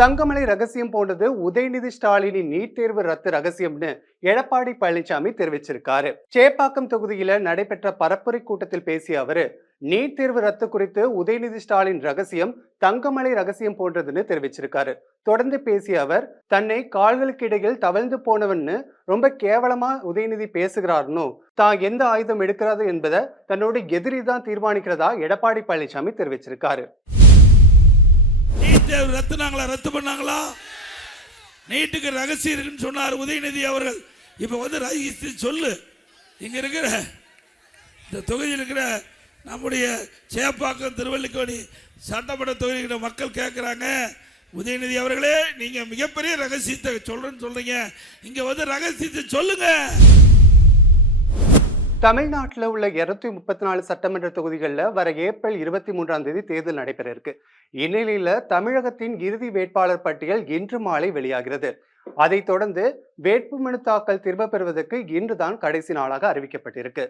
தங்கமலை ரகசியம் போன்றது உதயநிதி ஸ்டாலினின் நீட் தேர்வு ரத்து ரகசியம்னு எடப்பாடி பழனிசாமி தெரிவிச்சிருக்காரு. சேப்பாக்கம் தொகுதியில நடைபெற்ற பரப்புரை கூட்டத்தில் பேசிய அவரு, நீட் தேர்வு ரத்து குறித்து உதயநிதி ஸ்டாலின் ரகசியம் தங்கமலை ரகசியம் போன்றதுன்னு தெரிவிச்சிருக்காரு. தொடர்ந்து பேசிய அவர், தன்னை கால்களுக்கு இடையில் தவழ்ந்து போனவன்னு ரொம்ப கேவலமா உதயநிதி பேசுகிறார்னு, தான் எந்த ஆயுதம் எடுக்கிறது என்பதை தன்னோட எதிரி தான் தீர்மானிக்கிறதா எடப்பாடி பழனிசாமி தெரிவிச்சிருக்காரு. நீட் தேர்வு ரத்து பண்ணாங்களா? நீட்டுக்கு ரகசியம் இருக்குன்னு சொன்னார் உதயநிதி அவர்கள். இப்ப ரகசியத்தை சொல்லு. இங்க இருக்கிற இந்த தொகுதியில் இருக்கிற நம்முடைய சேப்பாக்கம் திருவள்ளிக்கோணி சட்டமன்ற தொகுதியில் மக்கள் கேட்கிறாங்க, உதயநிதி அவர்களே நீங்க மிகப்பெரிய ரகசியத்தை சொல்றீங்க, இங்க ரகசியத்தை சொல்லுங்க. தமிழ்நாட்டில் உள்ள 234 சட்டமன்ற தொகுதிகளில் வர ஏப்ரல் 23 தேர்தல் நடைபெற இருக்கு. இந்நிலையில தமிழகத்தின் இறுதி வேட்பாளர் பட்டியல் இன்று மாலை வெளியாகிறது. அதைத் தொடர்ந்து வேட்புமனு தாக்கல் திரும்ப பெறுவதற்கு இன்றுதான் கடைசி நாளாக அறிவிக்கப்பட்டிருக்கு.